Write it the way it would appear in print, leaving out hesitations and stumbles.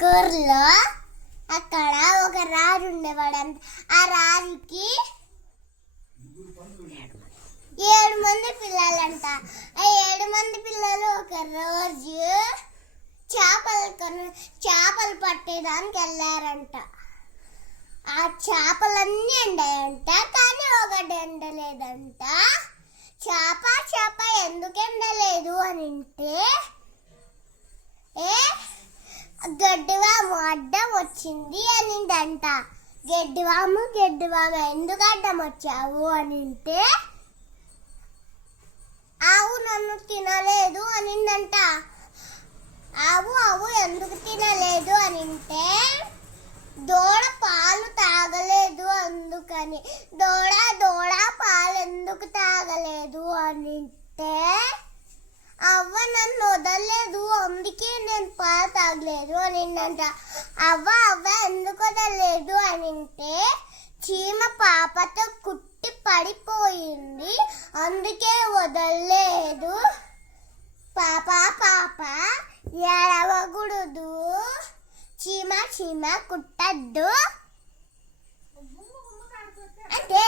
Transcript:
కూరలో అక్కడ ఒక రాజు ఉండేవాడంట. ఆ రాజుకి 7 మంది పిల్లలంట. ఆ 7 మంది పిల్లలు ఒక రోజు చేపలు పట్టేదానికి వెళ్ళారంట. ఆ చేపలన్నీ ఎండాయంట, కానీ ఒకటి ఎండలేదంట. చేప ఎందుకు ఎండలేదు అని అంటే, గడ్డివాము అడ్డం వచ్చింది అనిందంట. గడ్డివాము ఎందుకు అడ్డం వచ్చావు అని అంటే, ఆవు నన్ను తినలేదు అనిందంట. ఆవు ఎందుకు తినలేదు అని అంటే, దూడ పాలు తాగలేదు అందుకని. దూడ పాలు ఎందుకు తాగలేదు అని అంటే, అవ్వ నన్ను వదలలేదు అందుకే నేను పాలు తాగలేదు అనిందంట. అవ్వ ఎందుకు వదలలేదు అని అంటే, చీమ పాపతో కుట్టి పడిపోయింది అందుకే వదలలేదు. పాప ఏడవకూడదు, చీమ కుట్టద్దు అంటే